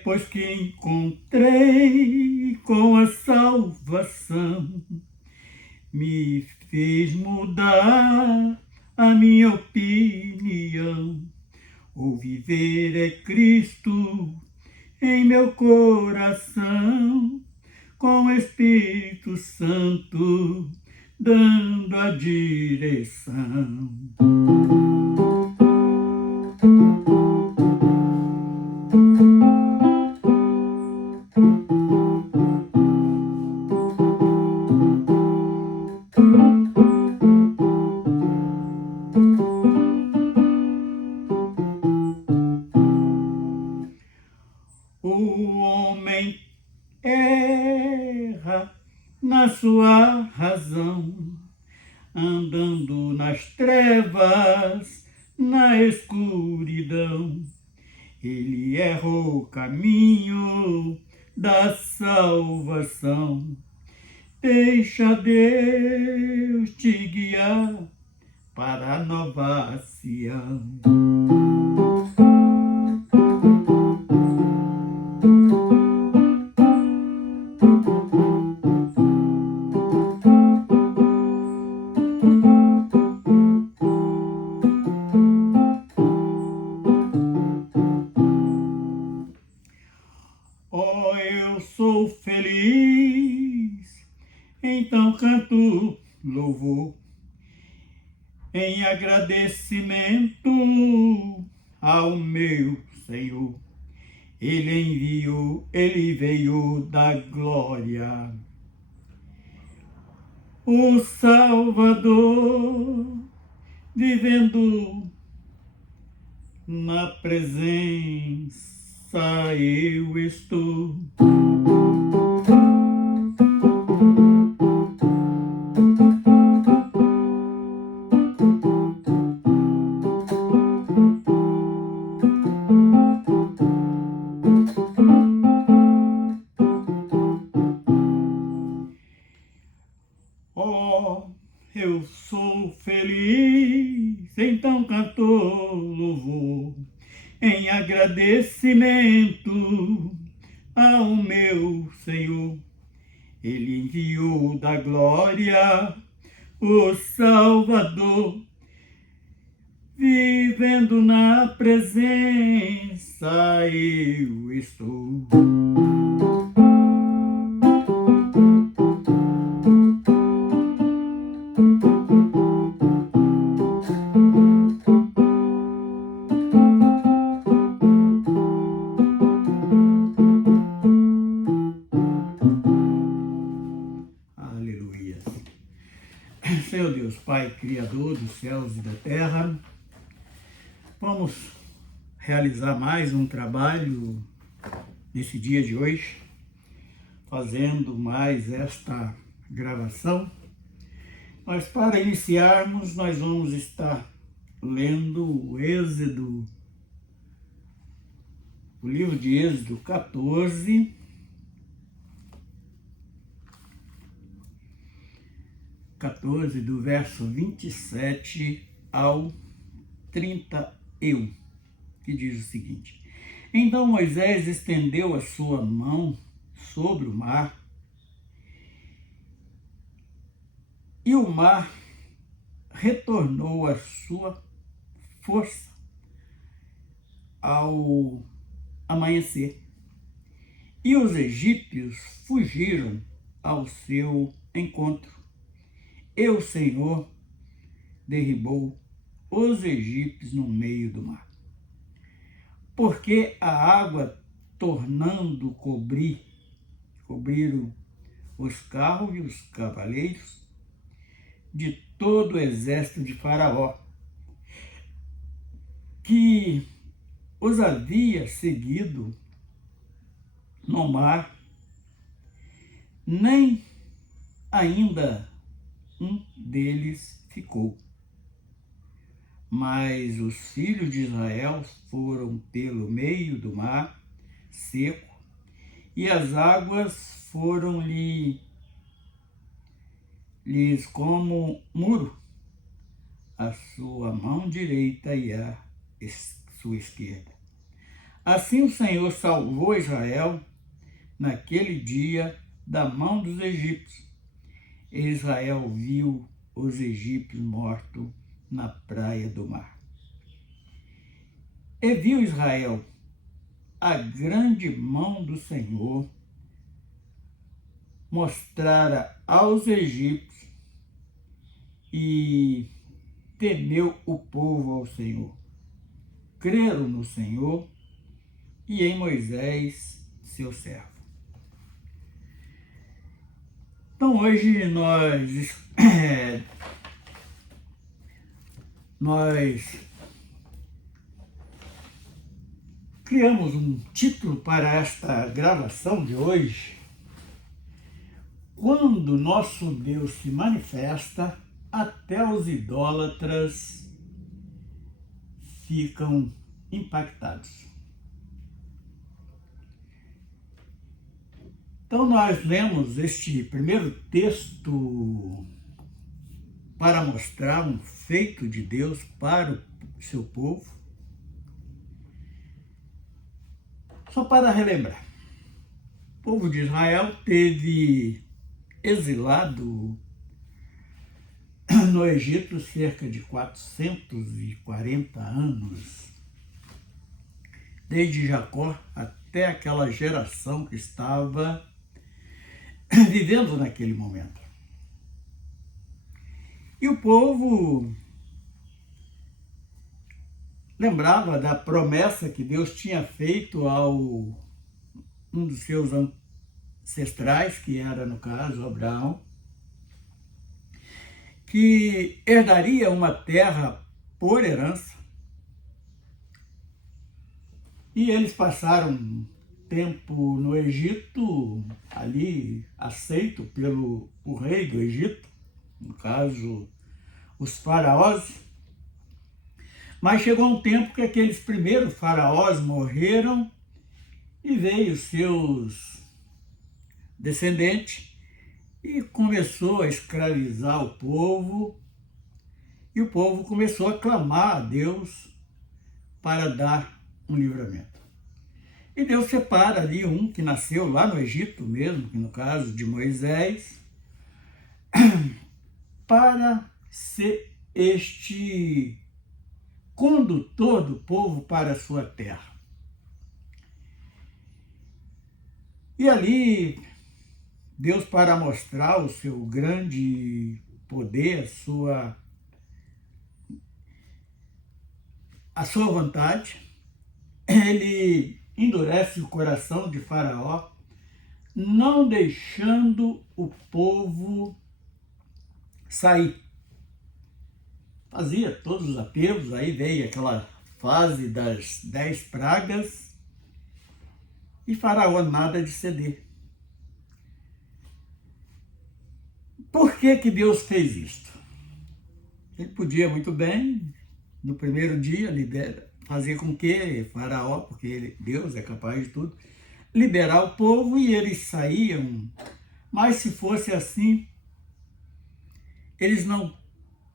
Depois que encontrei com a salvação, me fez mudar a minha opinião. O viver é Cristo em meu coração, com o Espírito Santo dando a direção. O homem erra na sua razão, andando nas trevas, na escuridão. Ele erra o caminho da salvação. Deixa Deus te guiar para a nova Sião. Oh, eu sou feliz, então canto louvor em agradecimento ao meu Senhor. Ele veio da glória, o Salvador, vivendo na presença eu estou. Oh, eu sou feliz, então canto louvor em agradecimento ao meu Senhor. Ele enviou da glória o Salvador, vivendo na presença eu estou. Aleluia. Senhor Deus, Pai, Criador dos céus e da terra, vamos realizar mais um trabalho nesse dia de hoje, fazendo mais esta gravação. Mas para iniciarmos, nós vamos estar lendo o Êxodo, o livro de Êxodo 14, do verso 27 ao 31, que diz o seguinte: Então Moisés estendeu a sua mão sobre o mar, e o mar retornou à sua força ao amanhecer, e os egípcios fugiram ao seu encontro. E o Senhor derribou os egípcios no meio do mar, porque a água, tornando cobriram os carros e os cavaleiros de todo o exército de Faraó, que os havia seguido no mar, nem ainda um deles ficou. Mas os filhos de Israel foram pelo meio do mar seco, e as águas foram-lhes como muro, a sua mão direita e a sua esquerda. Assim o Senhor salvou Israel naquele dia da mão dos egípcios. E Israel viu os egípcios mortos na praia do mar. E viu Israel a grande mão do Senhor mostrara aos egípcios, e temeu o povo ao Senhor. Creram no Senhor e em Moisés, seu servo. Então hoje nós criamos um título para esta gravação de hoje: quando nosso Deus se manifesta, até os idólatras ficam impactados. Então nós lemos este primeiro texto para mostrar um feito de Deus para o seu povo. Só para relembrar, o povo de Israel teve exilado no Egito cerca de 440 anos, desde Jacó até aquela geração que estava vivendo naquele momento. E o povo lembrava da promessa que Deus tinha feito ao um dos seus ancestrais, que era, no caso, Abraão, que herdaria uma terra por herança. E eles passaram tempo no Egito, ali aceito pelo rei do Egito, no caso, os faraós. Mas chegou um tempo que aqueles primeiros faraós morreram e veio seus descendentes e começou a escravizar o povo, e o povo começou a clamar a Deus para dar um livramento. E Deus separa ali um que nasceu lá no Egito mesmo, que no caso de Moisés, para ser este condutor do povo para a sua terra. E ali, Deus, para mostrar o seu grande poder, a sua vontade, ele endurece o coração de Faraó, não deixando o povo sair. Fazia todos os apelos, aí veio aquela fase das 10 pragas, e Faraó nada de ceder. Por que Deus fez isto? Ele podia muito bem, no primeiro dia, fazer com que Faraó, porque Deus é capaz de tudo, liberar o povo e eles saíam. Mas se fosse assim, eles não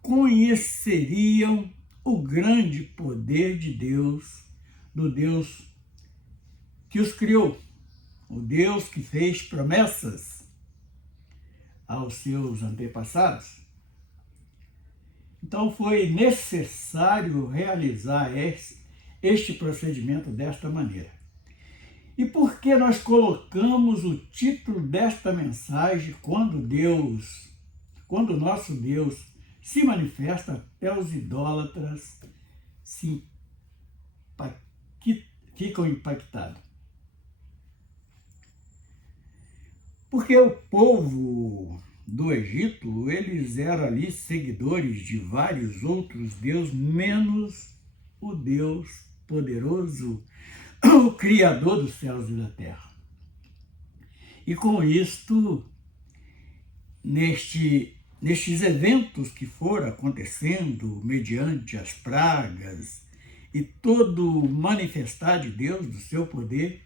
conheceriam o grande poder de Deus, do Deus que os criou, o Deus que fez promessas aos seus antepassados. Então foi necessário realizar este procedimento desta maneira. E por que nós colocamos o título desta mensagem quando nosso Deus se manifesta, até os idólatras ficam impactados? Porque o povo do Egito, eles eram ali seguidores de vários outros deuses, menos o Deus poderoso, o Criador dos céus e da terra. E com isto, nestes eventos que foram acontecendo mediante as pragas e todo manifestar de Deus, do seu poder,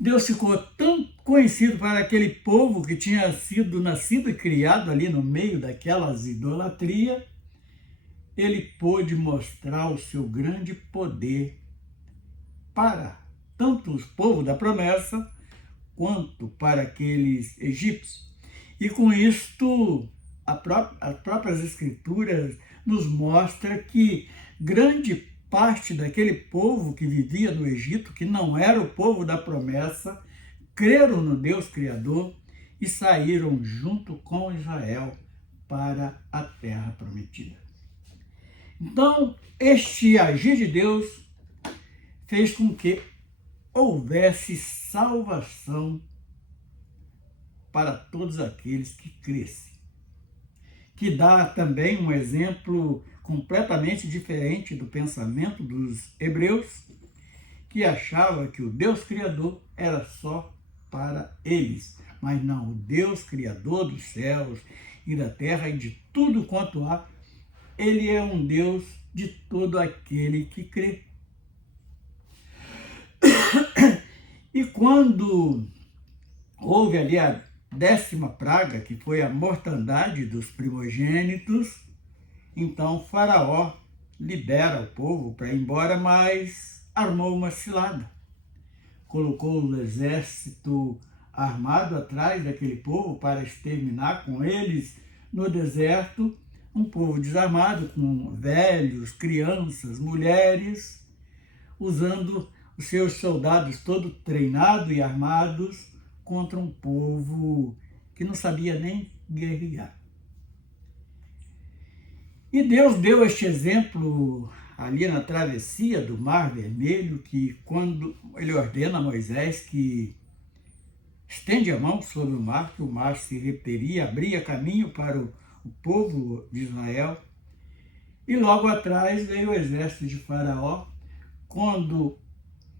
Deus ficou tão conhecido para aquele povo que tinha sido nascido e criado ali no meio daquelas idolatrias. Ele pôde mostrar o seu grande poder para tanto os povos da promessa, quanto para aqueles egípcios. E com isto, as próprias Escrituras nos mostram que grande parte daquele povo que vivia no Egito, que não era o povo da promessa, creram no Deus Criador e saíram junto com Israel para a terra prometida. Então, este agir de Deus fez com que houvesse salvação para todos aqueles que crescem. Que dá também um exemplo completamente diferente do pensamento dos hebreus, que achava que o Deus Criador era só para eles. Mas não, o Deus Criador dos céus e da terra e de tudo quanto há, ele é um Deus de todo aquele que crê. E quando houve ali a 10ª praga, que foi a mortandade dos primogênitos, então Faraó libera o povo para ir embora, mas armou uma cilada. Colocou o exército armado atrás daquele povo para exterminar com eles no deserto, um povo desarmado, com velhos, crianças, mulheres, usando os seus soldados todos treinados e armados contra um povo que não sabia nem guerrear. E Deus deu este exemplo ali na travessia do Mar Vermelho, que quando ele ordena a Moisés que estende a mão sobre o mar, que o mar se repeliria, abria caminho para o povo de Israel. E logo atrás veio o exército de Faraó. Quando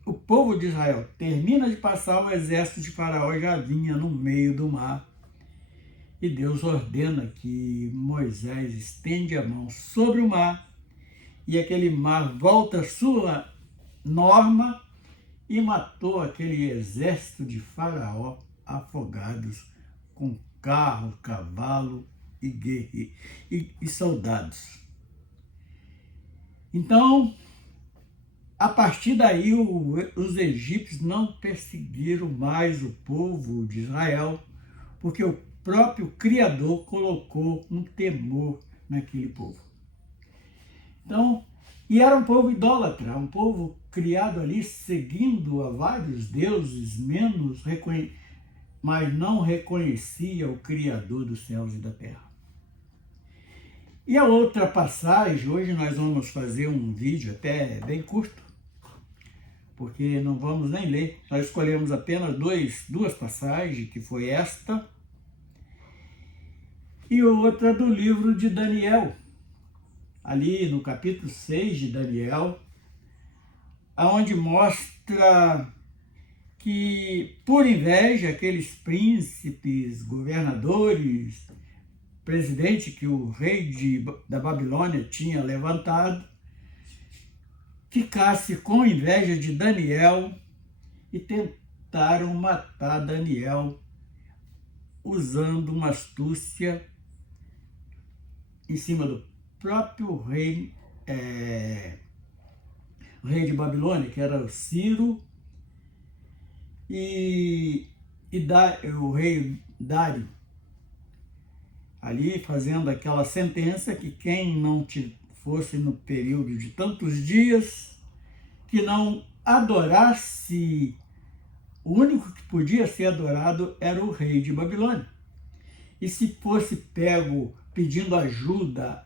o povo de Israel termina de passar, o exército de Faraó já vinha no meio do mar. E Deus ordena que Moisés estende a mão sobre o mar, e aquele mar volta à sua norma e matou aquele exército de Faraó afogados com carro, cavalo e soldados. Então, a partir daí, os egípcios não perseguiram mais o povo de Israel, porque o próprio Criador colocou um temor naquele povo. Então, e era um povo idólatra, um povo criado ali seguindo a vários deuses, mas não reconhecia o Criador dos céus e da terra. E a outra passagem, hoje nós vamos fazer um vídeo até bem curto, porque não vamos nem ler. Nós escolhemos apenas duas passagens, que foi esta e outra do livro de Daniel, ali no capítulo 6 de Daniel, onde mostra que, por inveja, aqueles príncipes, governadores, presidente que o rei da Babilônia tinha levantado, ficasse com inveja de Daniel e tentaram matar Daniel usando uma astúcia em cima do próprio rei, o rei de Babilônia, que era o Ciro, e o rei Dário, ali fazendo aquela sentença que quem não fosse no período de tantos dias, que não adorasse, o único que podia ser adorado era o rei de Babilônia. E se fosse pego pedindo ajuda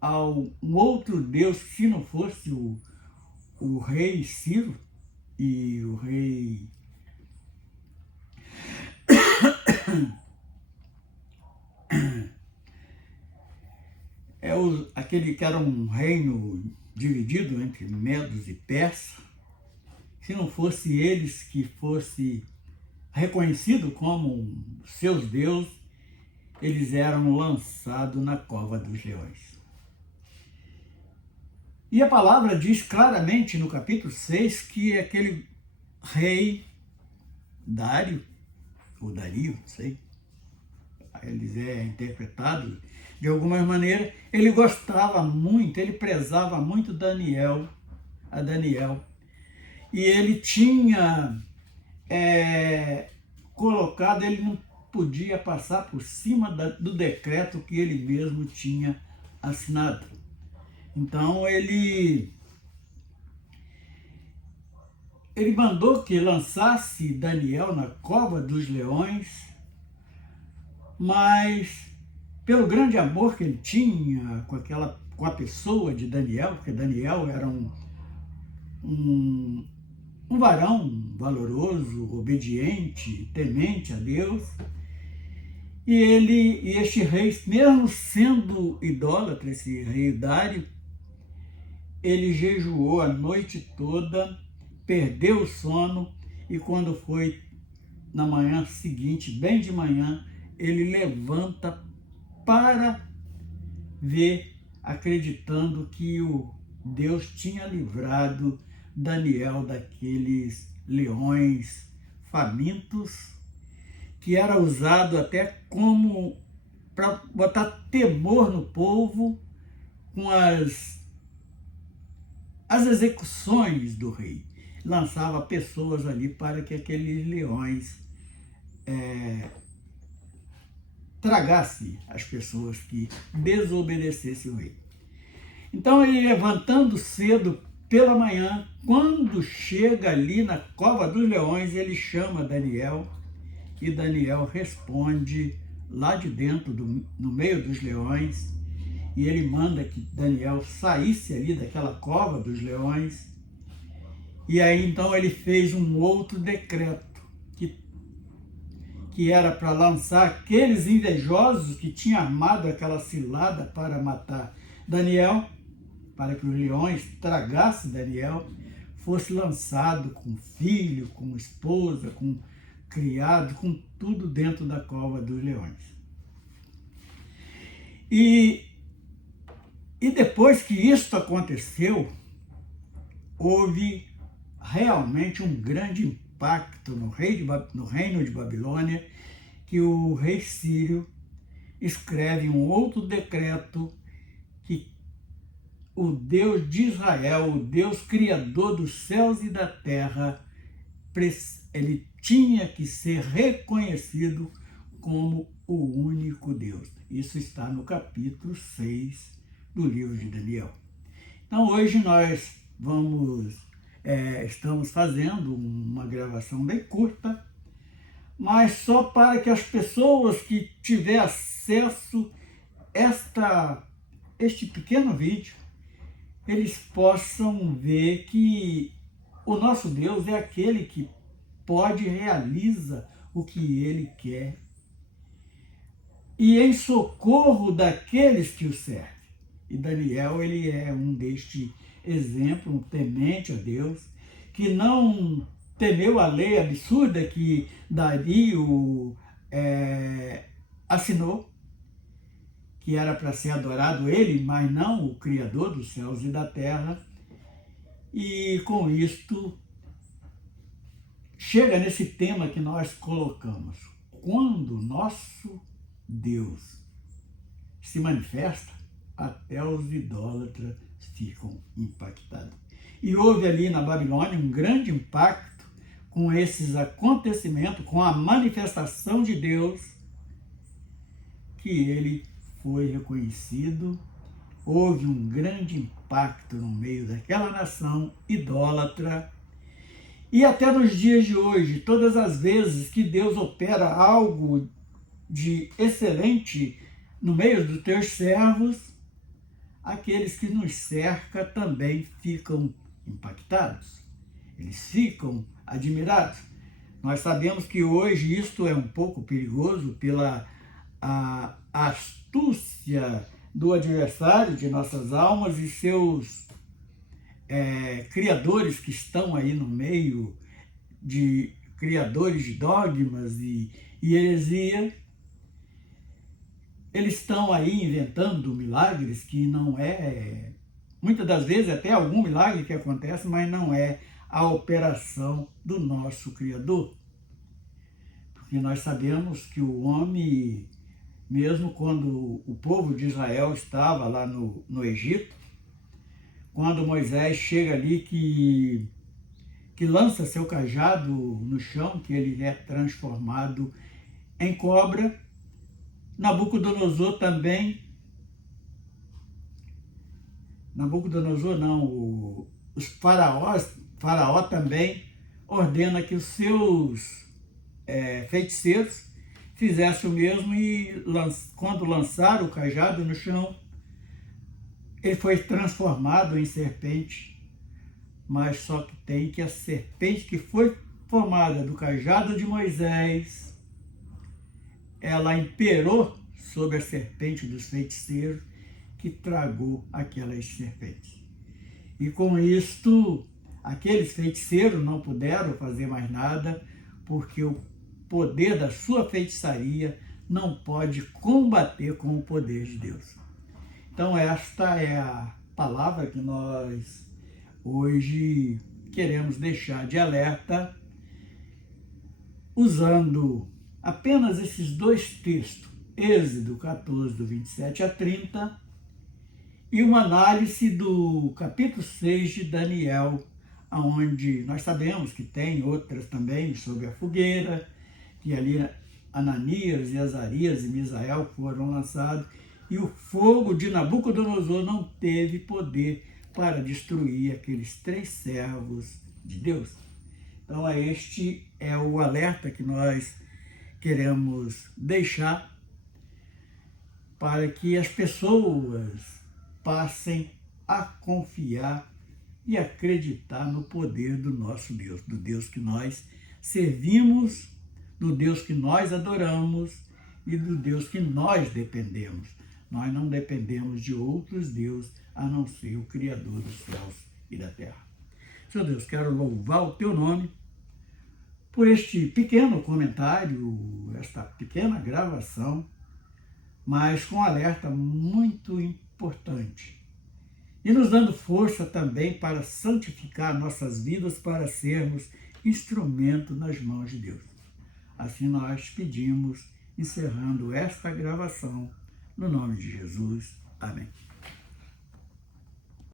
a um outro deus, se não fosse o rei Ciro e o rei aquele que era um reino dividido entre medos e persas, se não fosse eles que fosse reconhecido como seus deuses, eles eram lançados na cova dos leões. E a palavra diz claramente no capítulo 6 que aquele rei Dário, ou Dario, não sei, eles é interpretado de alguma maneira, ele gostava muito, ele prezava muito a Daniel. e ele tinha colocado, ele não podia passar por cima do decreto que ele mesmo tinha assinado. Então ele mandou que lançasse Daniel na cova dos leões, mas pelo grande amor que ele tinha com a pessoa de Daniel, porque Daniel era um varão valoroso, obediente, temente a Deus, e este rei, mesmo sendo idólatra, esse rei Dário, ele jejuou a noite toda, perdeu o sono, e quando foi na manhã seguinte, bem de manhã, ele levanta para ver, acreditando que o Deus tinha livrado Daniel daqueles leões famintos, que era usado até como para botar temor no povo com as execuções do rei. Lançava pessoas ali para que aqueles leões tragassem as pessoas que desobedecessem o rei. Então ele, levantando cedo pela manhã, quando chega ali na cova dos leões, ele chama Daniel, e Daniel responde lá de dentro, no meio dos leões, e ele manda que Daniel saísse ali daquela cova dos leões. E aí então ele fez um outro decreto, que era para lançar aqueles invejosos que tinham armado aquela cilada para matar Daniel, para que os leões tragassem Daniel, fosse lançado com filho, com esposa, com criado, com tudo dentro da cova dos leões. E depois que isso aconteceu, houve realmente um grande impacto no reino de Babilônia, que o rei Sírio escreve um outro decreto que o Deus de Israel, o Deus criador dos céus e da terra, ele tinha que ser reconhecido como o único Deus. Isso está no capítulo 6 do livro de Daniel. Então hoje nós estamos fazendo uma gravação bem curta, mas só para que as pessoas que tiverem acesso a este pequeno vídeo, eles possam ver que o nosso Deus é aquele que pode realizar o que ele quer, e em socorro daqueles que o servem. E Daniel, ele é um deste exemplo, um temente a Deus, que não temeu a lei absurda que Dario assinou, que era para ser adorado ele, mas não o Criador dos céus e da terra. E com isto, chega nesse tema que nós colocamos. Quando nosso Deus se manifesta, até os idólatras ficam impactados. E houve ali na Babilônia um grande impacto com esses acontecimentos, com a manifestação de Deus, que ele foi reconhecido. Houve um grande impacto no meio daquela nação idólatra. E até nos dias de hoje, todas as vezes que Deus opera algo de excelente no meio dos teus servos, aqueles que nos cercam também ficam impactados. Eles ficam admirados. Nós sabemos que hoje isto é um pouco perigoso pela astúcia do adversário de nossas almas e seus criadores que estão aí no meio, de criadores de dogmas e heresia. Eles estão aí inventando milagres que não é, muitas das vezes até algum milagre que acontece, mas não é a operação do nosso Criador. Porque nós sabemos que o homem, mesmo quando o povo de Israel estava lá no Egito, quando Moisés chega ali que que lança seu cajado no chão, que ele é transformado em cobra. Nabucodonosor também, Nabucodonosor não, os faraó também ordena que os seus feiticeiros fizessem o mesmo e quando lançaram o cajado no chão, ele foi transformado em serpente, mas só que tem que a serpente que foi formada do cajado de Moisés, ela imperou sobre a serpente dos feiticeiros, que tragou aquelas serpentes. E com isto, aqueles feiticeiros não puderam fazer mais nada, porque o poder da sua feitiçaria não pode combater com o poder de Deus. Então esta é a palavra que nós hoje queremos deixar de alerta, usando apenas esses dois textos, Êxodo 14, do 27 a 30, e uma análise do capítulo 6 de Daniel, onde nós sabemos que tem outras também sobre a fogueira, que ali Ananias e Azarias e Misael foram lançados, e o fogo de Nabucodonosor não teve poder para destruir aqueles 3 servos de Deus. Então este é o alerta que nós queremos deixar para que as pessoas passem a confiar e acreditar no poder do nosso Deus, do Deus que nós servimos, do Deus que nós adoramos e do Deus que nós dependemos. Nós não dependemos de outros deuses, a não ser o Criador dos céus e da terra. Senhor Deus, quero louvar o teu nome por este pequeno comentário, esta pequena gravação, mas com um alerta muito importante. E nos dando força também para santificar nossas vidas, para sermos instrumento nas mãos de Deus. Assim nós pedimos, encerrando esta gravação, no nome de Jesus. Amém.